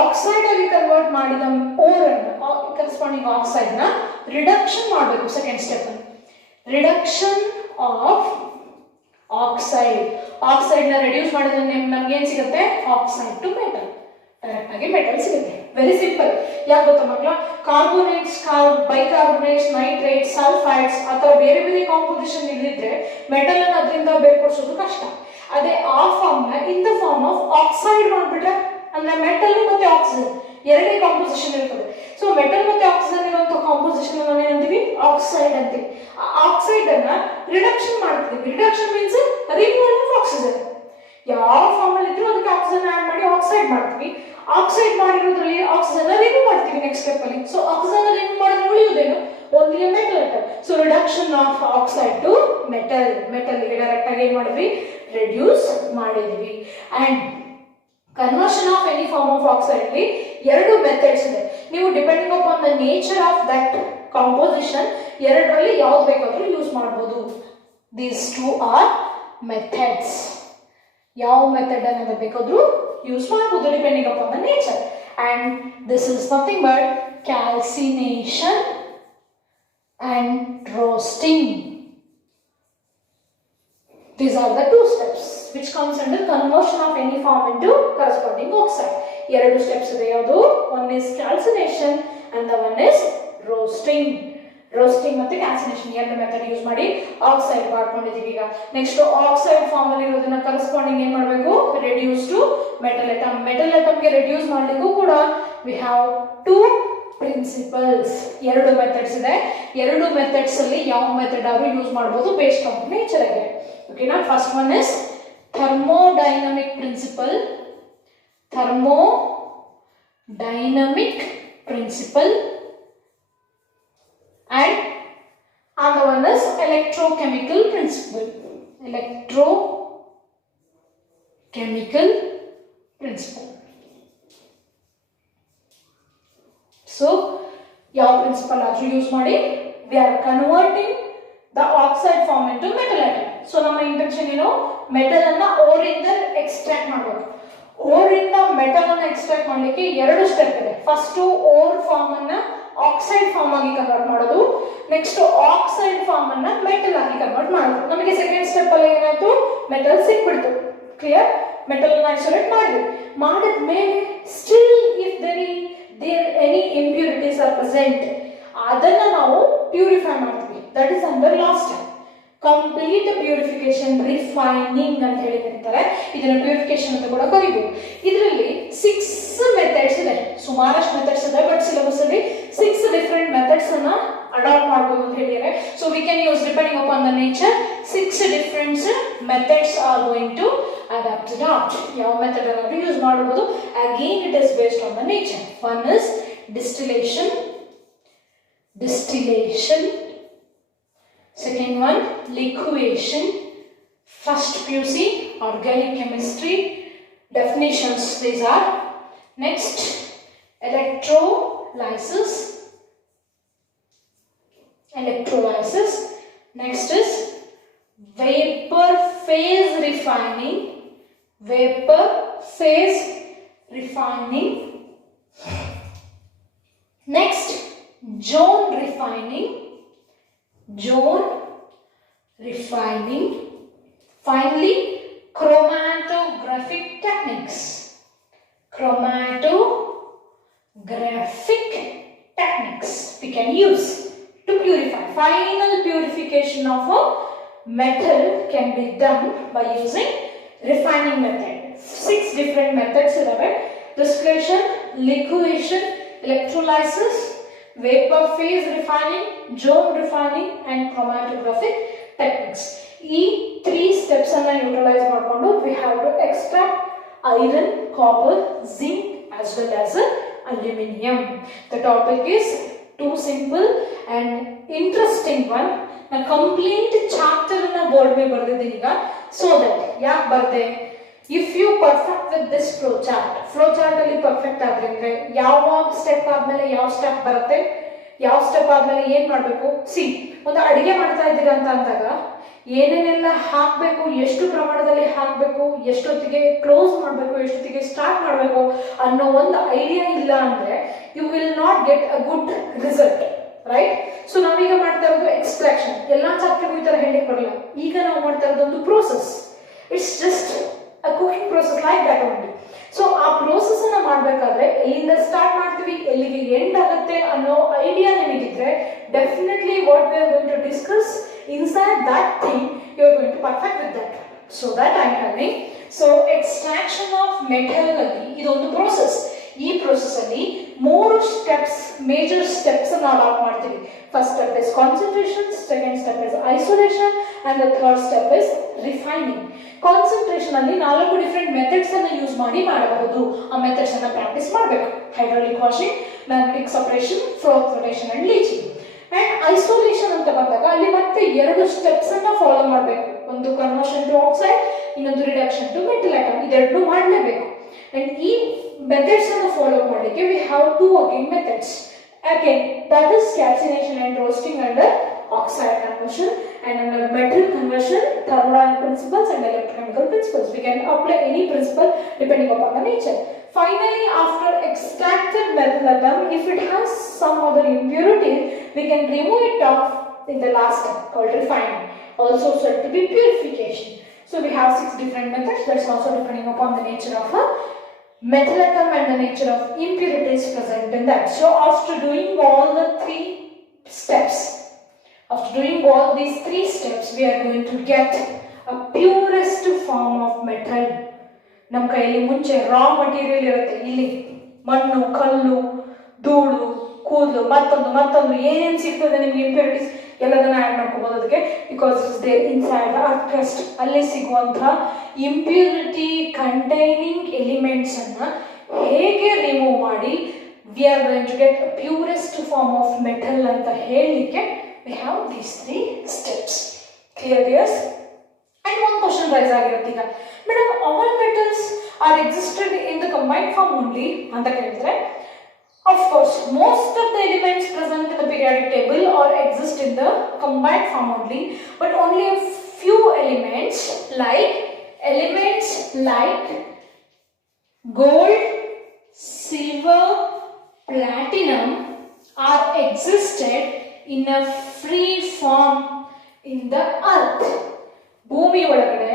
ಆಕ್ಸೈಡ್ ಆಗಿ ಕನ್ವರ್ಟ್ ಮಾಡಿದ ಓರ್ ಅನ್ನು, ಕರೆಸ್ಪಾಂಡಿಂಗ್ ಆಕ್ಸೈಡ್ ನ ರಿಡಕ್ಷನ್ ಮಾಡಬೇಕು. Second step, reduction of oxide. Oxide ನ ರೆಡ್ಯೂಸ್ ಮಾಡಿದ್ರೆ ನಮ್ಗೆ ಏನ್ ಸಿಗುತ್ತೆ, ಆಕ್ಸೈಡ್ ಟು ಮೆಟಲ್. ಡೈರೆಕ್ಟ್ ಆಗಿ ಮೆಟಲ್ ಸಿಗುತ್ತೆ. Very simple. ಯಾಕೆ ಗೊತ್ತಾ ಮಕ್ಕಳ, ಕಾರ್ಬೋನೇಟ್ಸ್, ಬೈಕಾರ್ಬೋನೇಟ್ಸ್, ನೈಟ್ರೇಟ್ಸ್, ಸಲ್ಫೈಡ್ಸ್ ಅಥವಾ ಬೇರೆ ಬೇರೆ ಕಾಂಪೋಸಿಷನ್ ಇಲ್ಲಿದ್ರೆ ಮೆಟಲ್ ಅನ್ನು ಅದರಿಂದ ಬೇರ್ಪಡಿಸೋದು ಕಷ್ಟ. ಅದೇ ಆ ಫಾರ್ಮ್ ನ in the form of oxide ಮಾಡ್ಬಿಟ್ರೆ, ಅಂದ್ರೆ ಮೆಟಲ್ ಮತ್ತೆ ಆಕ್ಸಿಜನ್ ಎರಡೇ ಕಾಂಪೋಸಿಷನ್ ಇರ್ತದೆ. ಸೊ ಮೆಟಲ್ ಮತ್ತೆ ಆಕ್ಸಿಜನ್ ಇರುವಂತ ಕಾಂಪೋಸಿಷನ್ ನಾವೇನಂತೀವಿ, ಆಕ್ಸೈಡ್ ಅಂತೀವಿ. ಆ ಆಕ್ಸೈಡ್ ಅನ್ನ ರಿಡಕ್ಷನ್ ಮಾಡ್ತೀವಿ. Reduction means removal of oxygen. ಯಾವ ಫಾರ್ಮ್ ಅಲ್ಲಿ ಇದ್ರೂ ಅದಕ್ಕೆ ಆಕ್ಸಿಜನ್ ಆಡ್ ಮಾಡಿ ಆಕ್ಸೈಡ್ ಮಾಡ್ತೀವಿ. ಆಕ್ಸೈಡ್ ಮಾಡಿರೋದ್ರಲ್ಲಿ ಆಕ್ಸಿಜನ್ ರಿಮೂವ್ ಮಾಡ್ತೀವಿ ನೆಕ್ಸ್ಟ್ ಸ್ಟೆಪ್ ಅಲ್ಲಿ. ಸೊ ಆಕ್ಸಿಜನ್ ರಿಮೂವ್ ಮಾಡಿದ್ರೆ ಉಳಿಯುವುದೇನು, only a metal atom. So reduction of oxide to metal. Metal ಗೆ ಡೈರೆಕ್ಟ್ ಆಗಿ ಏನ್ ಮಾಡಿದ್ವಿ, ರೆಡ್ಯೂಸ್ ಮಾಡಿದ್ವಿ. And conversion of any form of oxide ಅಲ್ಲಿ ಎರಡು ಮೆಥಡ್ಸ್ ಇದೆ. ನೀವು depending upon the nature of that composition ಎರಡರಲ್ಲಿ ಯಾವ್ದು ಬೇಕಾದ್ರೂ ಯೂಸ್ ಮಾಡಬಹುದು. These two are methods. ಯಾವ ಮೆಥಡ್ ಅನ್ನೋದು ಬೇಕಾದ್ರೂ ಯೂಸ್ ಮಾಡಬಹುದು depending upon the nature. And this is nothing but calcination and roasting. These are the two steps which comes under conversion of any form into corresponding oxide. ಎರಡು steps ಇದೆ. ಯಾವುದು, one is calcination and the one is roasting. Roasting ಮತ್ತೆ calcination ಎರಡು method use ಮಾಡಿ oxide ಮಾಡ್ಕೊಂಡಿದೀವಿ. ಈಗ next oxide form ಅಲ್ಲಿ ಇರೋದನ್ನ ಕರೆಸ್ಪಾಂಡಿಂಗ್ ಏನ್ ಮಾಡಬೇಕು, reduce to metal atom. Metal atom ಗೆ ರೆಡ್ಯೂಸ್ ಮಾಡ್ಲಿಕ್ಕೂ ಕೂಡ ವಿ ಹ್ಯಾವ್ ಟೂ ಪ್ರಿನ್ಸಿಪಲ್ಸ್. ಎರಡು ಮೆಥಡ್ಸ್ ಇದೆ. ಎರಡು ಮೆಥಡ್ಸ್ ಅಲ್ಲಿ ಯಾವ ಮೆಥಡ್ ಆದ್ರೂ ಯೂಸ್ ಮಾಡಬಹುದು ಬೇಸ್ಡ್ ಆನ್ ನೇಚರ್ ಆಗಿ. ಓಕೆನಾ. First one is thermodynamic principle. Thermodynamic principle. And another one is electrochemical principle. Electrochemical principle. So, ಯಾವ principle ಆದ್ರೂ ಯೂಸ್ ಮಾಡಿ we are converting the oxide form into metal atom. So, ನಮ್ಮ ಇಂಟೆನ್ಷನ್ ಏನು, ಮೆಟಲ್ ಅನ್ನ ore ಇಂದ extract ಮಾಡಬೇಕು. ಓರ್ ಇಂದ metal ಅನ್ನ ಎಕ್ಸ್ಟ್ರಾಕ್ಟ್ ಮಾಡಲಿಕ್ಕೆ ಎರಡು ಸ್ಟೆಪ್ ಇದೆ. ಫಸ್ಟ್ ಓರ್ ಫಾರ್ಮ್ ಅನ್ನ ಆಕ್ಸೈಡ್ ಫಾರ್ಮ್ ಆಗಿ ಕನ್ವರ್ಟ್ ಮಾಡೋದು. ನೆಕ್ಸ್ಟ್ ಆಕ್ಸೈಡ್ ಫಾರ್ಮ್ ಅನ್ನ ಮೆಟಲ್ ಆಗಿ ಕನ್ವರ್ಟ್ ಮಾಡೋದು. ನಮಗೆ ಸೆಕೆಂಡ್ ಸ್ಟೆಪ್ ಅಲ್ಲಿ ಏನಾಯ್ತು, ಮೆಟಲ್ ಸಿಕ್ಬಿಡ್ತು. ಕ್ಲಿಯರ್. ಮೆಟಲ್ ಅನ್ನ ಐಸೋಲೇಟ್ ಮಾಡಿದ ಮೇಲೆ still if there any impurities are present, ಅದನ್ನ ನಾವು ಪ್ಯೂರಿಫೈ ಮಾಡ್ತೀವಿ. That is under last step. Complete purification, refining ಅಂತ ಹೇಳಿ ಕರೀತಾರೆ. ಇದನ್ನ ಪ್ಯೂರಿಫಿಕೇಶನ್ ಅಂತ ಕೂಡ ಕರೀಬಹುದು. ಇದರಲ್ಲಿ 6 ಮೆಥಡ್ಸ್ ಇದೆ. ಸುಮಾರಷ್ಟು ಮೆಥಡ್ಸ್ ಇದೆ, ಬಟ್ ಸಿಲೆಬಸ್ ಅಲ್ಲಿ 6 ಡಿಫರೆಂಟ್ ಮೆಥಡ್ಸ್ ಅನ್ನ ಅಡಾಪ್ಟ್ ಮಾಡಬಹುದು ಅಂತ ಹೇಳಿದ್ದಾರೆ. So we can use depending upon the nature 6 different methods are going to adapt. ಯಾವ ಮೆಥಡ್ ಅನ್ನು ಯೂಸ್ ಮಾಡಬಹುದು, again it is based on the nature. One is distillation. Second one, liquefaction. First PUC, organic chemistry. Definitions, these are. Next, electrolysis. Next is vapor phase refining. Next, zone refining. Finally, chromatographic techniques. We can use to purify. Final purification of a metal can be done by using refining method. 6 different methods are distillation, liquefaction, electrolysis, vapor phase refining, zone refining and chromatographic techniques. ಈ 3 steps ಅನ್ನು ಯುಟಿಲೈಸ್ ಮಾಡಿಕೊಂಡು we have to extract iron, copper, zinc as well as aluminum. The topic is too simple and interesting one. ನಾನು complete chapter ಅನ್ನ board ಮೇಲೆ ಬರೆದಿದ್ದೀನಿ ಈಗ. So that ಯಾಕೆ ಬರ್ದೆ, if you perfect with this flow chart ಅಲ್ಲಿ perfect ಆದ್ರೆ ಯಾವ ಸ್ಟೆಪ್ ಆದ್ಮೇಲೆ ಯಾವ ಸ್ಟೆಪ್ ಬರುತ್ತೆ, ಯಾವ ಸ್ಟೆಪ್ ಆದ್ಮೇಲೆ ಏನ್ ಮಾಡ್ಬೇಕು. ಒಂದು ಅಡಿಗೆ ಮಾಡ್ತಾ ಇದ್ದೀರಾ ಅಂತ ಅಂದಾಗ ಏನೇನೆಲ್ಲ ಹಾಕ್ಬೇಕು, ಎಷ್ಟು ಪ್ರಮಾಣದಲ್ಲಿ ಹಾಕ್ಬೇಕು, ಎಷ್ಟೊತ್ತಿಗೆ ಕ್ಲೋಸ್ ಮಾಡಬೇಕು, ಎಷ್ಟೊತ್ತಿಗೆ ಸ್ಟಾರ್ಟ್ ಮಾಡಬೇಕು ಅನ್ನೋ ಒಂದು ಐಡಿಯಾ ಇಲ್ಲ ಅಂದ್ರೆ you will not get a good result, right. So ನಾವೀಗ ಮಾಡ್ತಾ ಇರೋದು ಎಕ್ಸ್ಟ್ರಾಕ್ಷನ್. ಎಲ್ಲಾ ಚಾಪ್ಟರ್ಗೂ ಈ ತರ ಹೇಳಲಿಕ್ಕೆ ಬರಲ್ಲ. ಈಗ ನಾವು ಮಾಡ್ತಾ ಇರೋದು ಒಂದು process. It's just a cooking process like that only. So ಆ ಪ್ರೋಸೆಸ್ ಅನ್ನ ಮಾಡಬೇಕಾದ್ರೆ ಎಲ್ಲಿಂದ ಸ್ಟಾರ್ಟ್ ಮಾಡ್ತೀವಿ ಎಲ್ಲಿಗೆ ಎಂಡ್ ಆಗುತ್ತೆ ಅನ್ನೋ ಐಡಿಯಾ ನಿಮಗಿದ್ರೆ definitely what we are going to discuss inside that thing you are going to perfect with that. So that I am telling. So extraction of metal ಅಲ್ಲಿ ಇದೊಂದು ಪ್ರೋಸೆಸ್. ಈ ಪ್ರೋಸೆಸ್ ಅಲ್ಲಿ 3 steps, major steps ಅನ್ನು adapt ಮಾಡ್ತೀವಿ. First step is concentration, second step is isolation and the third step is refining. Concentration ಅಲ್ಲಿ 4 different methods ಅನ್ನು ಯೂಸ್ ಮಾಡಿ ಮಾಡಬಹುದು. ಆ ಮೆಥಡ್ಸ್ ಅನ್ನ ಪ್ರಾಕ್ಟೀಸ್ ಮಾಡಬೇಕು. Hydraulic washing, magnetic separation, flotation and leaching. And isolation ಅಂತ ಬಂದಾಗ ಅಲ್ಲಿ ಮತ್ತೆ 2 ಸ್ಟೆಪ್ಸ್ ಅನ್ನ ಫಾಲೋ ಮಾಡಬೇಕು. ಒಂದು ಕನ್ವರ್ಷನ್ ಟು ಆಕ್ಸೈಡ್, ಇನ್ನೊಂದು ರಿಡಕ್ಷನ್ ಟು ಮೆಟಲ್ ಆಟಮ್. ಇದೆರಡು ಮಾಡಲೇಬೇಕು. ಅಂಡ್ ಈ ಮೆಥಡ್ಸ್ ಅನ್ನು ಫಾಲೋ ಮಾಡಲಿಕ್ಕೆ we have 2 again methods. Again, that is calcination and roasting under oxide conversion, and under metal conversion, thermodynamic principles and electrochemical principles. We can apply any principle depending upon the nature. Finally, after extracted metal atom, if it has some other impurities, we can remove it off in the last step called refining, also said to be purification. So we have 6 different methods. That's also depending upon the nature of a metal atom and the nature of impurities present in that. So after doing all the 3 steps, after doing all these 3 steps, we are going to get a purest form of metal. ನಮ್ಮ ಕೈಯಲ್ಲಿ ಮುಂಚೆ raw material ಇರುತ್ತೆ. ಇಲ್ಲಿ ಮಣ್ಣು, ಕಲ್ಲು, ಧೂಳು, ಕೂದಲು, ಮತ್ತೊಂದು ಏನೇನು ಸಿಗ್ತದೆ ನಿಮ್ಗೆ ಇಂಪ್ಯೂರಿಟೀಸ್ ಎಲ್ಲದನ್ನ ಆ್ಯಡ್ ಮಾಡ್ಕೋಬಹುದು ಅದಕ್ಕೆ. Because it's there inside the earth crust. ಅಲ್ಲಿ ಸಿಗುವಂತಹ ಇಂಪ್ಯೂರಿಟಿ ಕಂಟೈನಿಂಗ್ ಎಲಿಮೆಂಟ್ಸ್ ಅನ್ನ ಹೇಗೆ ರಿಮೂವ್ ಮಾಡಿ we are going to get purest form of metal ಅಂತ ಹೇಳಲಿಕ್ಕೆ we have these 3 steps. Clear dears? And ಒಂದು ಕ್ವಶನ್ ರೈಸ್ ಆಗಿರುತ್ತೆ ಈಗ, madam all metals are existed in the combined form only ಅಂತ ಕೇಳಿದ್ರೆ, of course most of the elements present in the periodic table or exist in the combined form only, but only a few elements like gold, silver, platinum are existed in a free form in the earth. ಭೂಮಿ ಒಳಗಡೆ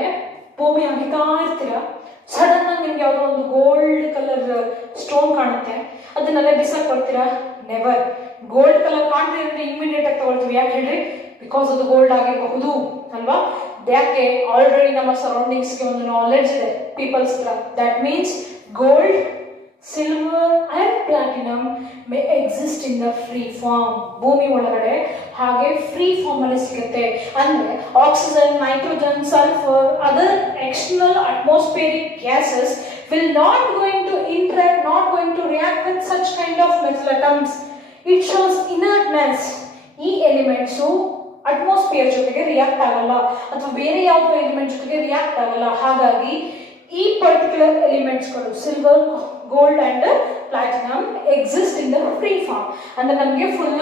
ಭೂಮಿ ಅಗಿತಾ ಇರ್ತೀರ, ಸಡನ್ ಆಗಿ ನಿಮ್ಗೆ ಯಾವುದೋ ಒಂದು gold colour stone ಕಾಣುತ್ತೆ, ಅದನ್ನೆಲ್ಲ ಬಿಸಾಕ್ ಬರ್ತೀರಾ? ನೆವರ್. ಗೋಲ್ಡ್ ಕಲರ್ ಕಾಣ್ತೀವಿ ಅಂದ್ರೆ ಇಮಿಡಿಯೇಟ್ ಆಗಿ ತಗೊಳ್ತೀವಿ. ಯಾಕೆ ಹೇಳ್ರಿ? ಬಿಕಾಸ್ ಅದು ಗೋಲ್ಡ್ ಆಗಿರಬಹುದು ಅಲ್ವಾ? ಯಾಕೆ? ಆಲ್ರೆಡಿ ನಮ್ಮ ಸರೌಂಡಿಂಗ್ಸ್ಗೆ ಒಂದು ನಾಲೆಡ್ಜ್ ಇದೆ ಪೀಪಲ್ಸ್ ಹತ್ರ. That means gold, silver and platinum may exist in the free form. ಭೂಮಿ ಒಳಗಡೆ ಹಾಗೆ ಫ್ರೀ ಫಾರ್ಮ್ ಅಲ್ಲಿ ಸಿಗುತ್ತೆ. ಅಂದ್ರೆ oxygen, nitrogen, sulphur, other external atmospheric gases will not going to interact, not going to react with such kind of metal atoms. It shows inertness. ಈ elements atmosphere ಜೊತೆಗೆ ರಿಯಾಕ್ಟ್ ಆಗಲ್ಲ ಅಥವಾ ಬೇರೆ ಯಾವುದೋ ಎಲಿಮೆಂಟ್ ಜೊತೆಗೆ ರಿಯಾಕ್ಟ್ ಆಗಲ್ಲ. ಹಾಗಾಗಿ ಈ ಪರ್ಟಿಕ್ಯುಲರ್ ಎಲಿಮೆಂಟ್ಸ್ಗಳು silver, gold and platinum exist in the free form. ಅಂದ್ರೆ ನಮಗೆ ಫುಲ್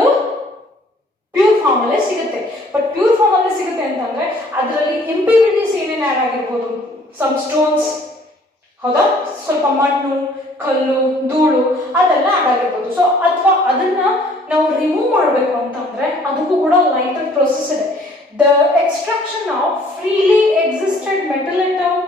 ಪ್ಯೂರ್ ಫಾರ್ಮ್ ಅಲ್ಲೇ ಸಿಗುತ್ತೆ. ಬಟ್ ಪ್ಯೂರ್ ಫಾರ್ಮ್ ಅಲ್ಲೇ ಸಿಗುತ್ತೆ ಅಂತಂದ್ರೆ ಅದರಲ್ಲಿ ಇಂಪ್ಯೂರಿಟೀಸ್ ಏನೇನು ಆ್ಯಡ್ ಆಗಿರ್ಬೋದು? ಸಮ್ ಸ್ಟೋನ್ಸ್, ಹೌದಾ? ಸ್ವಲ್ಪ ಮಣ್ಣು, ಕಲ್ಲು, ಧೂಳು ಅದೆಲ್ಲ ಆ್ಯಡ್ ಆಗಿರ್ಬೋದು. ಸೊ ಅಥವಾ ಅದನ್ನ ನಾವು ರಿಮೂವ್ ಮಾಡಬೇಕು ಅಂತಂದ್ರೆ ಅದಕ್ಕೂ ಕೂಡ ಲೈಟರ್ ಪ್ರೊಸೆಸ್ ಇದೆ. The extraction of freely existed metal atom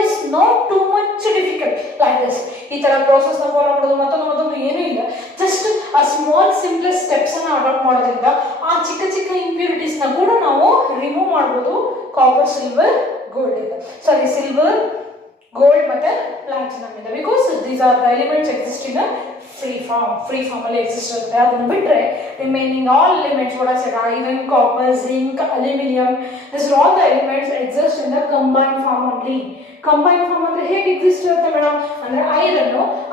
is not too much difficult like this. ಈ ತರ ಪ್ರೋಸೆಸ್ ನ ಫಾಲೋ ಮಾಡೋದು ಮತ್ತೊಂದು ಏನೂ ಇಲ್ಲ. ಜಸ್ಟ್ ಆ ಸ್ಮಾಲ್ ಸಿಂಪ್ಲೆಸ್ಟ್ ಸ್ಟೆಪ್ಸ್ ಅನ್ನ ಅಡಾಪ್ಟ್ ಮಾಡೋದ್ರಿಂದ ಆ ಚಿಕ್ಕ ಇಂಪ್ಯೂರಿಟೀಸ್ ನ ಕೂಡ ನಾವು ರಿಮೂವ್ ಮಾಡಬಹುದು. ಕಾಪರ್, ಸಿಲ್ವರ್, ಗೋಲ್ಡ್ ಇದೆ, ಸಾರಿ ಸಿಲ್ವರ್, ಗೋಲ್ಡ್ ಮತ್ತೆ ಪ್ಲಾಟಿನಮ್ ಇದೆ. Because these are the elements exist in free form ಅಲ್ಲಿ ಎಕ್ಸಿಸ್ಟ್ ಆಗುತ್ತೆ. ಅದನ್ನು ಬಿಟ್ಟರೆ remaining all elements what I said, iron, copper, zinc, aluminium, this are all the elements exist in the combined form only. Combined form ಅಂದ್ರೆ ಹೇಗೆ ಎಕ್ಸಿಸ್ಟ್ ಇರುತ್ತೆ ಮೇಡಮ್ ಅಂದ್ರೆ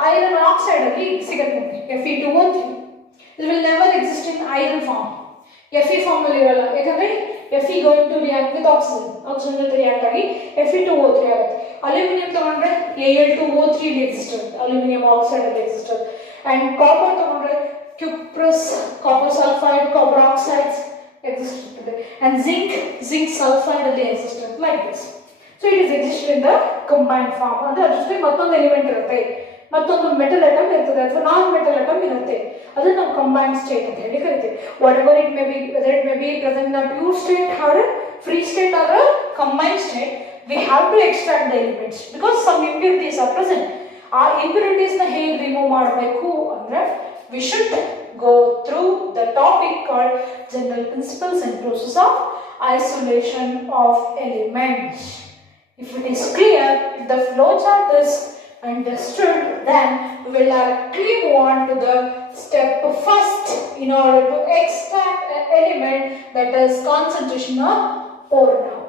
iron oxide ಅಲ್ಲಿ ಸಿಗುತ್ತೆ Fe2O3. It will never exist in iron form. Fe form ಅಲ್ಲಿ ಇರಲ್ಲ. ಯಾಕಂದ್ರೆ Fe going to react with oxygen ಜೊತೆ ರಿಯಾಕ್ಟ್ ಆಗಿ Fe2O3 ಆಗುತ್ತೆ. ಅಲ್ಯೂಮಿನಿಯಂ ತಗೊಂಡ್ರೆ Al2O3 ಇಲ್ಲಿ ಎಕ್ಸಿಸ್ಟ್ ಆಗುತ್ತೆ, ಅಲ್ಯೂಮಿನಿಯಂ ಆಕ್ಸೈಡ್ ಅಲ್ಲಿ ಎಕ್ಸಿಸ್ಟ್ ಆಗುತ್ತೆ. ಅಂಡ್ ಕಾಪರ್ ತಗೊಂಡ್ರೆ cuprous, copper sulphide, copper oxides exist ಆಗುತ್ತೆ. ಅಂಡ್ ಜಿಂಕ್ ಸಲ್ಫೈಡ್ ಅಲ್ಲಿ ಎಕ್ಸಿಸ್ಟ್ ಆಗುತ್ತೆ. Like this. So it is exist in the combined form. ಅಂದ್ರೆ ಅದ್ರ ಜೊತೆ ಮತ್ತೊಂದು ಎಲಿಮೆಂಟ್ ಇರುತ್ತೆ, ಮತ್ತೊಂದು ಮೆಟಲ್ ಅಟಮ್ ಇರ್ತದೆ ಅಥವಾ ನಾನ್ ಮೆಟಲ್ ಅಟಮ್ ಇರುತ್ತೆ. ಅದನ್ನ ನಾವು ಕಂಬೈನ್ಡ್ ಸ್ಟೇಟ್ ಅಂತ ಹೇಳಿ ಕರಿತೀವಿ. Whatever it may be, whether it may be present in a pure state or free state or combined state, we have to extract the elements because some impurities are present. ಆ ಇಂಪ್ಯೂರಿಟೀಸ್ನ ಹೇಗೆ ರಿಮೂವ್ ಮಾಡಬೇಕು ಅಂದರೆ we should go through the topic called general principles and process of isolation of elements. If it is clear, if the flowchart is understood, then we will directly move on to the step first in order to extract an element, that is concentration of ore now.